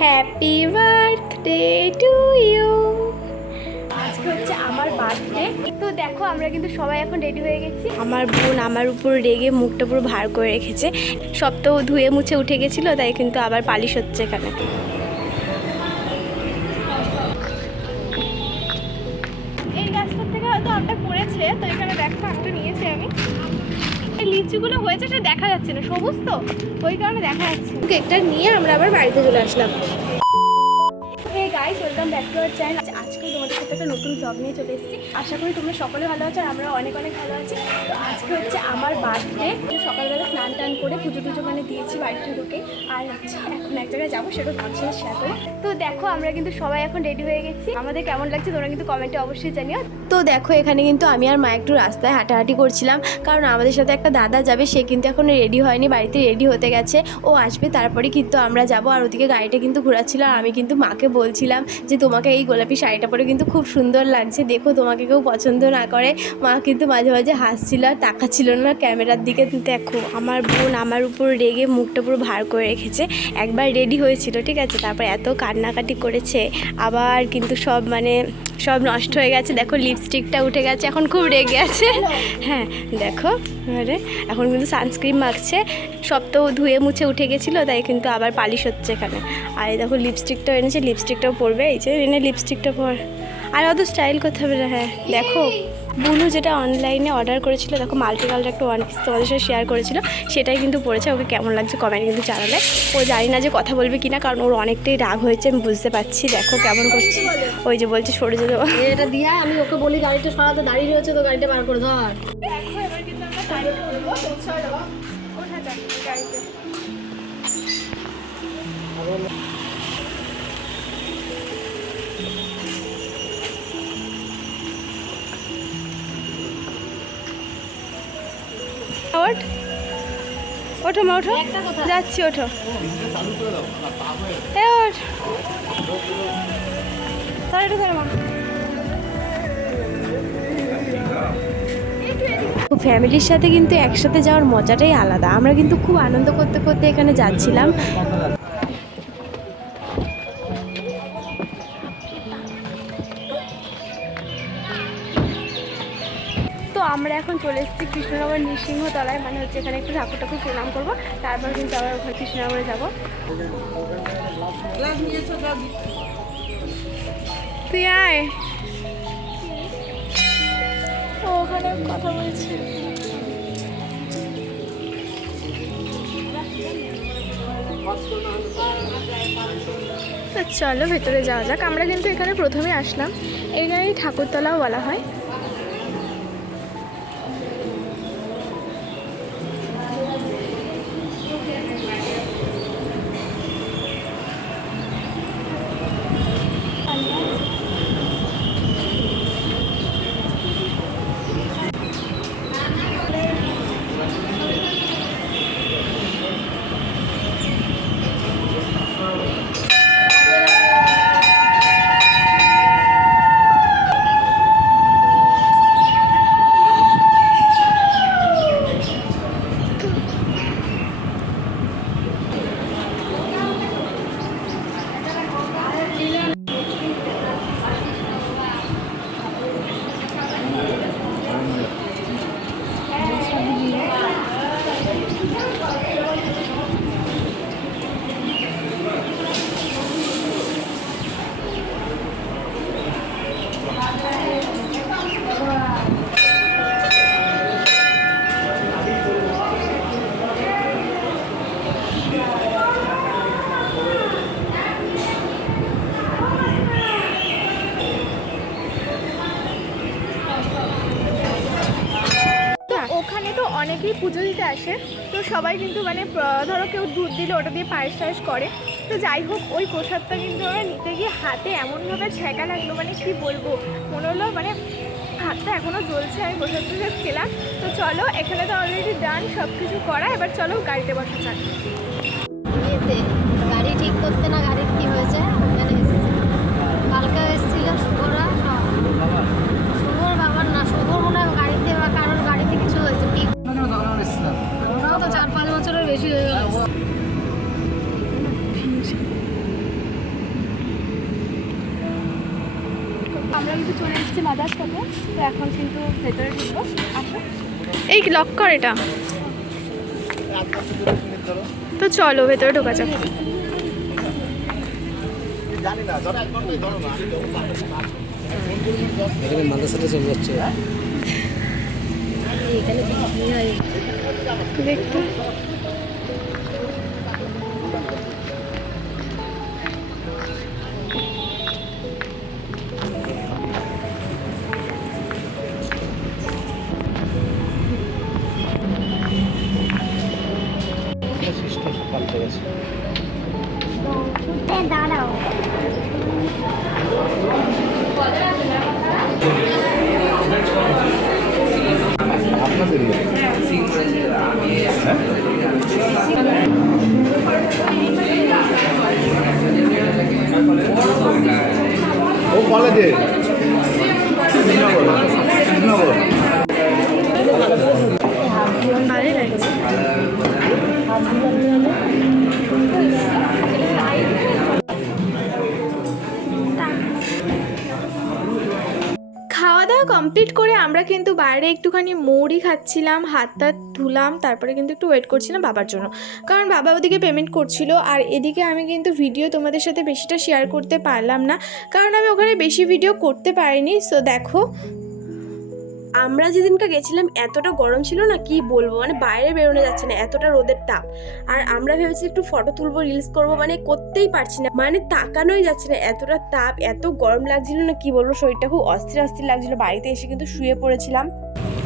Happy birthday to you আজকে হচ্ছে আমার বার্থডে তো দেখো আমরা কিন্তু সবাই এখন রেডি হয়ে গেছি। আমার বোন আমার উপর রেগে মুখটা পুরো ভার করে রেখেছে। সব তো ধুয়ে মুছে উঠে গেছিল তাই কিন্তু আবার পালিশ হচ্ছে এখানে। লিচুগুলো হয়েছে সেটা দেখা যাচ্ছে না। সবুজ তো ওই কারণে দেখা যাচ্ছে। কেকটা নিয়ে আমরা আবার বাড়িতে চলে আসলাম। Guys welcome back to our channel একটা নতুন ব্লগ নিয়ে চলে এসেছি। আশা করি তোমরা সকলে ভালো আছো আর আমরা অনেক অনেক ভালো আছি। তো আজকে হচ্ছে আমার বার্থডে সকালবেলা স্নান টান করে পুজো টুজো মানে দিয়েছি বাড়িতে ঢুকে। আর হচ্ছে এখন এক জায়গায় যাব, সেটা তোমার সাথে তো দেখো, আমরা কিন্তু সবাই এখন রেডি হয়ে গেছি। আমাদের কেমন লাগছে তোমরা কিন্তু কমেন্টে অবশ্যই জানিও। তো দেখো, এখানে কিন্তু আমি আর মা একটু রাস্তায় হাঁটাহাঁটি করছিলাম। কারণ আমাদের সাথে একটা দাদা যাবে, সে কিন্তু এখনও রেডি হয়নি, বাড়িতে রেডি হতে গেছে। ও আসবে তারপরে কিন্তু আমরা যাব। আর ওদিকে গাড়িটা কিন্তু ঘোরাচ্ছিল। আর আমি কিন্তু মাকে বলছিলাম যে, তোমাকে এই গোলাপি শাড়িটা পরে কিন্তু খুব সুন্দর লাগছে। দেখো, তোমাকে কেউ পছন্দ না করে। মা কিন্তু মাঝে মাঝে হাসছিল আর তাকাচ্ছিল না ক্যামেরার দিকে। দেখো, আমার বোন আমার উপর রেগে মুখটা পুরো ভার করে রেখেছে। একবার রেডি হয়েছিল, ঠিক আছে? তারপর এত কান্নাকাটি করেছে। আবার কিন্তু সব মানে সব নষ্ট হয়ে গেছে। দেখো লিপস্টিকটা উঠে গেছে। এখন খুব রেগে আছে। হ্যাঁ দেখো আরে এখন কিন্তু সানস্ক্রিন মাখছে। সব তো ধুয়ে মুছে উঠে গেছিল, তাই কিন্তু আবার পালিশ হচ্ছে এখানে। আর দেখো লিপস্টিকটাও এনেছে। লিপস্টিকটাও পরবে। এই যে এনে লিপস্টিকটা পর। আর অত স্টাইল করতে হবে না হ্যাঁ দেখো বুনু যেটা অনলাইনে অর্ডার করেছিল দেখো মাল্টি কালার একটা ওয়ান পিস তোমাদের সাথে শেয়ার করেছিল সেটাই কিন্তু পড়েছে ওকে কেমন লাগছে কমেন্ট কিন্তু জানালে। ও জানি না যে কথা বলবে কিনা কারণ ওর অনেকটাই রাগ হয়েছে আমি বুঝতে পারছি দেখো কেমন করছে। ওই যে বলছে সরে যেতে এটা দিয়া আমি ওকে বলি গাড়িটা সরাতে দাঁড়িয়ে রয়েছে তো গাড়িটা বার করে ধর। দেখো এবার কিন্তু আমরা গাড়িতে। ওঠা ওঠ মা ওঠো। যাচ্ছি ওঠো। হ্যাঁ ওঠ। ধর একটু মা। ফ্যামিলির সাথে কিন্তু একসাথে যাওয়ার মজাটাই আলাদা। আমরা কিন্তু খুব আনন্দ করতে করতে এখানে যাচ্ছিলাম। চলে এসেছি কৃষ্ণনগর নৃসিংহতলায় মানে হচ্ছে এখানে একটু ঠাকুর ঠাকুর প্রণাম করব। তারপর কিন্তু আবার ওখানে কৃষ্ণনগরে যাব। তুই আয়। ও ওখানে কথা বলছে। তো চলো ভেতরে যাওয়া যাক। আমরা কিন্তু এখানে প্রথমে আসলাম। এখানে ঠাকুরতলাও বলা হয় তো ওখানে তো অনেকেই পুজো দিতে আসে তো সবাই কিন্তু মানে ধরো কেউ দুধ দিলে ওটা দিয়ে পায়েস টায়েস করে। তো যাই হোক, ওই প্রসাদটা কিন্তু আমরা নিতে গিয়ে হাতে এমনভাবে ছ্যাঁকা লাগল মানে কি বলব? মনে হলো মানে হাতটা এখনও জ্বলছে আমি প্রসাদ টসাদ খেলাম। তো চলো, এখানে তো অলরেডি ডান সব কিছু করা। এবার চলো গাড়িতে বসা যাক। গাড়ি ঠিক করতে না আমরা কিন্তু চলে এসেছি মাদার সাথে তো এখন কিন্তু ভেতরে ঢুকবো। আসো। এই লক কর এটা। তো চলো ভেতরে ঢোকা যাক। দেখতে খাওয়া দাওয়া কমপ্লিট করে আমরা কিন্তু বাইরে একটুখানি মৌরি খাচ্ছিলাম, হাত টাত ধুলাম, তারপরে কিন্তু একটু ওয়েট করছিলাম বাবার জন্য। কারণ বাবা ওদিকে পেমেন্ট করছিল আর এদিকে আমি কিন্তু ভিডিও তোমাদের সাথে বেশিটা শেয়ার করতে পারলাম না। কারণ আমি ওখানে বেশি ভিডিও করতে পারিনি। সো দেখো আমরা যেদিনকে গেছিলাম, এতটা গরম ছিল না, কি বলব? মানে বাইরে বেরোনো যাচ্ছে না, এতটা রোদের তাপ। আর আমরা ভেবেছি একটু ফটো তুলবো রিলস করব মানে করতেই পারছি না। মানে তাকানোই যাচ্ছে না, এতটা তাপ, এত গরম লাগছিল না, কি বলব? শরীরটা খুব অস্থির অস্থির লাগছিল, বাড়িতে এসে কিন্তু শুয়ে পড়েছিলাম।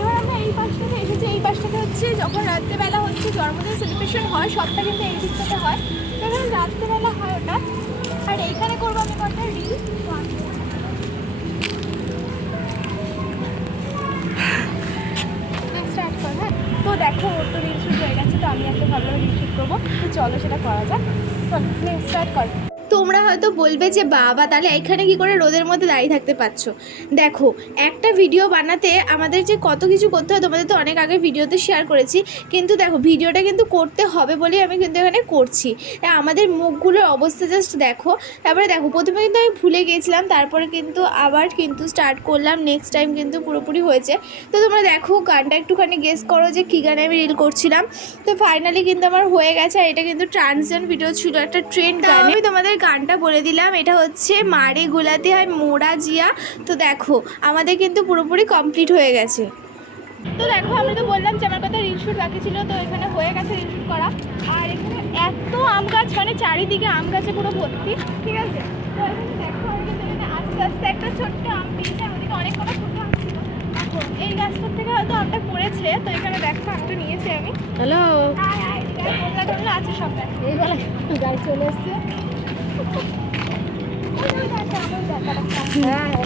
এবার আমরা এই পাশটাতে এসেছি, এই পাশটাতে হচ্ছে যখন রাত্রেবেলা হচ্ছে জন্মদিন সেলিব্রেশন হয়, সবটা কিন্তু এই দিকটাতে হয়। তো এখানে রাত্রেবেলা হয় ওটা দেখো, ওর তো রিল শুট হয়ে গেছে, তো আমি একটা ভালো রিল শুট করব। তো চলো সেটা করা যাক। নেক্সট স্টার্ট কর। তোমরা হয়তো বলবে যে বাবা তাহলে এখানে কি করে রোদের মধ্যে দাঁড়িয়ে থাকতে পারছ? দেখো একটা ভিডিও বানাতে আমাদের যে কত কিছু করতে হয় তোমাদের তো অনেক আগে ভিডিওতে শেয়ার করেছি। কিন্তু দেখো ভিডিওটা কিন্তু করতে হবে বলেই আমি কিন্তু এখানে করছি। আমাদের মুখগুলোর অবস্থা জাস্ট দেখো। তারপরে দেখো প্রথমে কিন্তু আমি ভুলে গিয়েছিলাম তারপরে কিন্তু আবার কিন্তু স্টার্ট করলাম নেক্সট টাইম কিন্তু পুরোপুরি হয়েছে। তো তোমরা দেখো গানটা একটুখানি গেস করো যে কী গানে আমি রিল করছিলাম। তো ফাইনালি কিন্তু আমার হয়ে গেছে আর এটা কিন্তু ট্রান্সজন ভিডিও ছিল একটা ট্রেন্ড গান। আমি তোমাদের গানটা বলে দিলাম। এটা হচ্ছে মারে গোলাতে হয় মোড়া জিয়া। তো দেখো আমাদের কিন্তু পুরোপুরি কমপ্লিট হয়ে গেছে। তো দেখো আমি তো বললাম যে আমার কথা রিল শুট বাকি ছিল তো এখানে হয়ে গেছে রিল শুট করা। আর এখানে এত আম গাছ মানে চারিদিকে আম গাছে পুরো ভর্তি ঠিক আছে? তো এখানে দেখো আস্তে আস্তে একটা ছোট্ট আম পেয়েছি আমাদের অনেক কটা ছোট্ট আম ছিল। দেখো এই গাছটার থেকে হয়তো আমটা পড়েছে তো এখানে দেখো আমটা নিয়েছি আমি। হ্যালো হ্যাঁ আছে সব এই বলে গাড়ি চলে এসছে। ওই ওই গাছটা আমার দেখাটা হ্যাঁ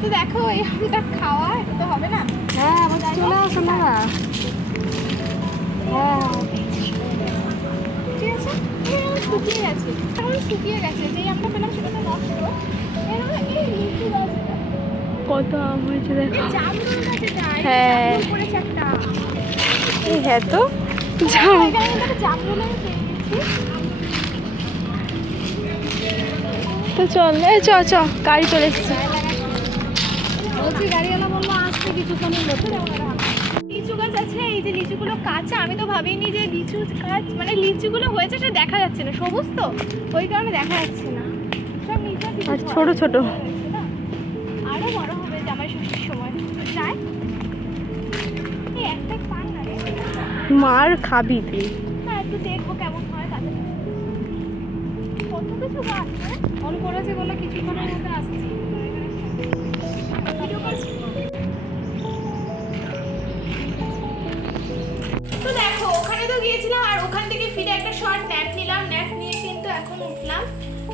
তো দেখো এই আমটা খাওয়া এটা তো হবে না হ্যাঁ আবার চলে আসো না হ্যাঁ ঠিক আছে শুকিয়ে গেছে শুকিয়ে গেছে যেই আমটা পেলাম সেটা তো নষ্ট কত আম হয়েছে দেখো হ্যাঁ। হ্যাঁ তো তো চল এই চ চ গাড়ি চলে এসছে। বলছি গাড়িওয়ালা বলল আসতে কিছুক্ষণের মধ্যে লিচু গাছ আছে এই যে লিচুগুলো কাঁচা আমি তো ভাবিনি যে লিচু গাছ মানে লিচুগুলো হয়েছে সেটা দেখা যাচ্ছে না সবুজ তো? ওই কারণে দেখা যাচ্ছে না। সব নিচে আর ছোট ছোট। মার খাবি তুই। একটু দেখব কেমন হয়, তাতে কত কিছু গাছ ফোন করেছে বলে কিছুক্ষণের মধ্যে আসছি। তো দেখো, ওখানে তো গিয়েছিলাম আর ওখান থেকে ফিরে একটা শর্ট ন্যাপ নিলাম। ন্যাপ নিয়ে কিন্তু এখন উঠলাম।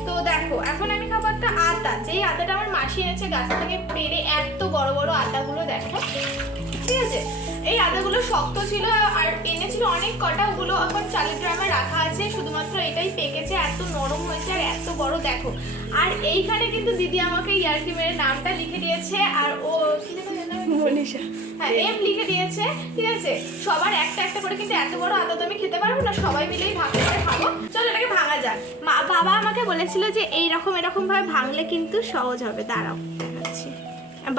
তো দেখো, এখন আমি খাব একটা আদা যেই আদাটা আমার মাসি এনেছে, গাছ থেকে পেরে এত বড় বড় আদাগুলো দেখো। ঠিক আছে? এই আদাগুলো শক্ত ছিল আর এনেছিল অনেক কটা ওগুলো এখন চালের ড্রামে রাখা আছে শুধুমাত্র এটাই পেকেছে এত নরম হয়েছে আর এত বড় দেখো। আর এইখানে কিন্তু দিদি আমাকে ইয়ার্কি মেরে নামটা লিখে দিয়েছে আর ও? মনীষা। হ্যাঁ এম লিখে দিয়েছে ঠিক আছে? সবার একটা একটা করে কিন্তু এত বড় আদা তো আমি খেতে পারব না সবাই মিলেই ভাগ করে খাব চলো এটাকে ভাঙা যাক। মা বাবা আমাকে বলেছিল যে এই রকম এরকম ভাবে ভাঙলে কিন্তু সহজ হবে দাঁড়াও দেখাচ্ছি।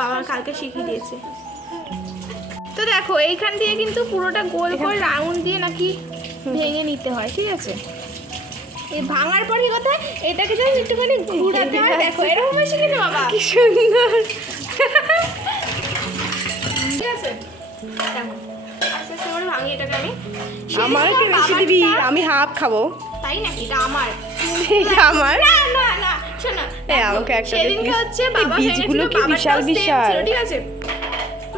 বাবা কালকে শিখিয়ে দিয়েছে। তো দেখো এইখান দিয়ে কিন্তু পুরোটা গোল করে রাউন্ড দিয়ে নাকি ভেঙে নিতে হয় ঠিক আছে? এই ভাঙার পর কি কথা? এটাকে জাস্ট একটুখানি ঘুরাতে হয়। দেখো এরকম শিখেছে বাবা? কি সুন্দর। ঠিক আছে? আস্তে আস্তে করে ভাঙি এটাকে আমি। আমার কি বেশি দিবি? আমি হাফ খাব। তাই নাকি? এটা আমার। এটা আমার। না না না শোনো আমাকে একটা সেদিনকে হচ্ছে বাবা বীজগুলো কি বিশাল বিশাল। ঠিক আছে?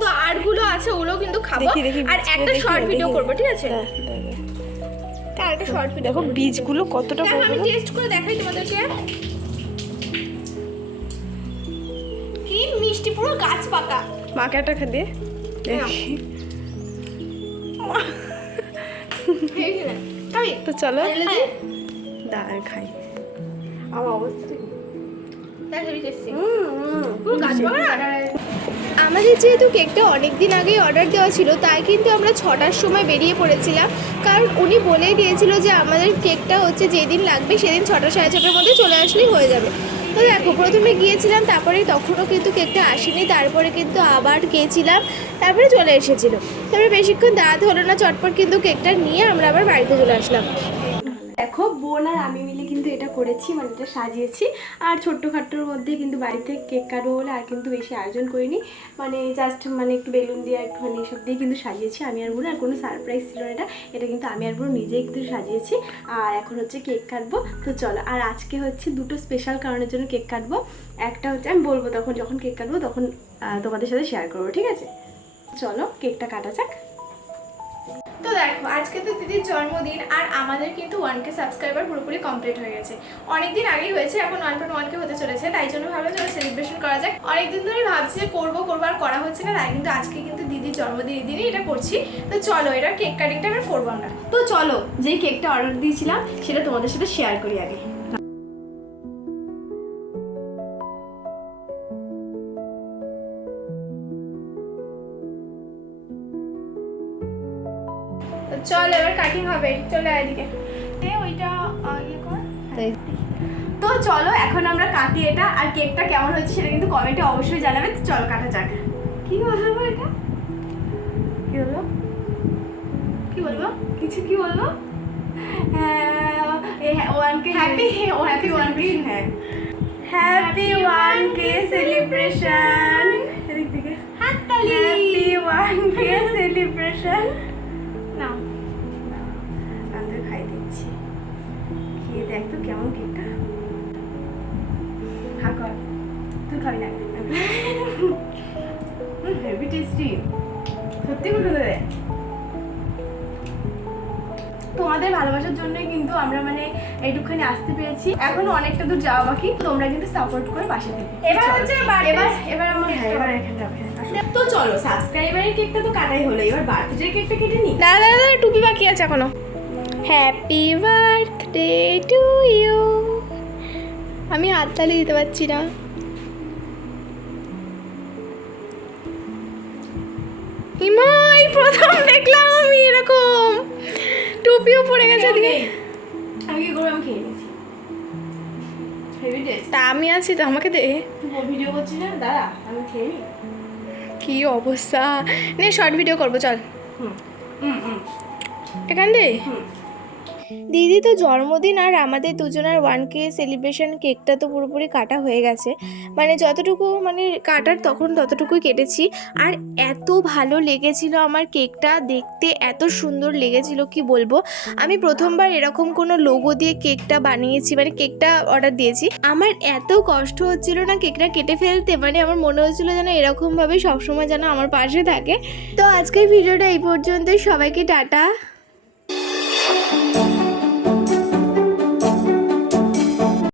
তো আর্টগুলো আছে ওগুলো কিন্তু খাব। আর একটা শর্ট ভিডিও করব ঠিক আছে? দেখ। আর একটা শর্ট ভিডিও দেখো বীজগুলো কতটা আমি টেস্ট করে দেখাই তোমাদেরকে। কি মিষ্টি পুরো গাছ পাকা। মাকে একটা খা দে। নাও। এই যে না, খাবি? তো চলো। হ্যাঁ। দাঁড়ায় খাই। আমার অবস্থা। পুরো গাছ পাকা? আমাদের যেহেতু কেকটা অনেক দিন আগেই অর্ডার দেওয়া ছিল, তাই কিন্তু আমরা ছটার সময় বেরিয়ে পড়েছিলাম। কারণ উনি বলেই দিয়েছিল যে আমাদের কেকটা হচ্ছে যেদিন লাগবে সেদিন ছটা সাড়ে ছটার মধ্যে চলে আসলেই হয়ে যাবে। তো দেখো, প্রথমে গিয়েছিলাম, তারপরে তখনও কিন্তু কেকটা আসেনি, তারপরে কিন্তু আবার গিয়েছিলাম, তারপরে চলে এসেছিল। তারপরে বেশিক্ষণ দাঁড়াতে হলো না, চটপট কিন্তু কেকটা নিয়ে আমরা আবার বাড়িতে চলে আসলাম। দেখো, বোন আর আমি এটা করেছি মানে এটা সাজিয়েছি। আর ছোট্টখাট্টোর মধ্যে কিন্তু বাড়িতে কেক কাটবো বলে আর কিন্তু বেশি আয়োজন করিনি। মানে জাস্ট মানে একটু বেলুন দিয়ে একটুখানি এসব দিয়ে কিন্তু সাজিয়েছি, আমি আর বোন আর কোনো সারপ্রাইজ ছিল না এটা। এটা কিন্তু আমি আর বোন নিজেই কিন্তু সাজিয়েছি। আর এখন হচ্ছে কেক কাটবো। তো চলো, আর আজকে হচ্ছে দুটো স্পেশাল কারণের জন্য কেক কাটবো। একটা হচ্ছে আমি বলব তখন, যখন কেক কাটবো তখন তোমাদের সাথে শেয়ার করব, ঠিক আছে? চলো, কেকটা কাটা যাক। তো দেখো, আজকে তো দিদির জন্মদিন আর আমাদের কিন্তু ওয়ান কে সাবস্ক্রাইবার পুরোপুরি কমপ্লিট হয়ে গেছে। অনেকদিন আগেই হয়েছে, এখন ওয়ান পয়েন্ট ওয়ান কে হতে চলেছে, তাই জন্য ভাবলাম চলো সেলিব্রেশন করা যাক। অনেকদিন ধরে ভাবছি যে করব করব, আর করা হচ্ছে না, তাই কিন্তু আজকে কিন্তু দিদির জন্মদিনের দিনই এটা করছি। তো চলো এটা কেক কাটিংটা আমরা করব আমরা। তো চলো, যেই কেকটা অর্ডার দিয়েছিলাম, সেটা তোমাদের সাথে শেয়ার করি আগে। হবে চলে আয় এদিকে। ওইটা ইয়ে কর। তো চলো এখন আমরা কাটি এটা আর কেকটা কেমন হচ্ছে সেটা কিন্তু কমেন্টে অবশ্যই জানাবে। তো চলো কাটা যাক। কি বলব এটা? কি হলো কি বলব? কিছু কি বলব? হ্যাপি হ্যাপি ওয়ান কে হ্যাঁ। Happy one K celebration happy one K celebration দেখ তো কেমন কেকটা হা কর। তুই খাবি না? হেভি টেস্টি সত্যি রে তোমাদের ভালোবাসার জন্যই কিন্তু আমরা মানে এইটুখানি আসতে পেরেছি। এখনও অনেকটা দূর যাওয়া বাকি। তোমরা কিন্তু সাপোর্ট করে পাশে থেকে এবার হচ্ছে এবার এবার আমার হ্যাঁ এবার যাবে তো চলো সাবস্ক্রাইবারের কেকটা তো কাটাই হলো। এবার বার্থডে কেকটা কেটে নি? দাদা দাদা দাদা টুপি বাকি আছে এখনও। হ্যাপি বার্থডে টু ইউ আমি হাততালি দিতে পারছি না। ইমা এই প্রথম দেখলাম আমি এরকম। টুপিও পড়ে গেছে এদিকে আমি কি করব? আমি খেয়ে নিয়েছি তা আমি আছি তো আমাকে দে। ভিডিও করছিস না? দাঁড়া আমি খেয়ে কি অবস্থা। নে শর্ট ভিডিও করব চল। হুম হুম। এখান দে। হুম। দিদি তো জন্মদিন আর আমাদের দুজনের ওয়ান কে সেলিব্রেশন কেকটা তো পুরোপুরি কাটা হয়ে গেছে। মানে যতটুকু মানে কাটার তখন ততটুকুই কেটেছি। আর এত ভালো লেগেছিল আমার কেকটা দেখতে এত সুন্দর লেগেছিল, কি বলব? আমি প্রথমবার এরকম কোনো লোগো দিয়ে কেকটা বানিয়েছি মানে কেকটা অর্ডার দিয়েছি। আমার এত কষ্ট হচ্ছিল না কেকটা কেটে ফেলতে মানে আমার মনে হচ্ছিল যেন এরকমভাবে সবসময় যেন আমার পাশে থাকে। তো আজকের ভিডিওটা এই পর্যন্তই, সবাইকে টাটা।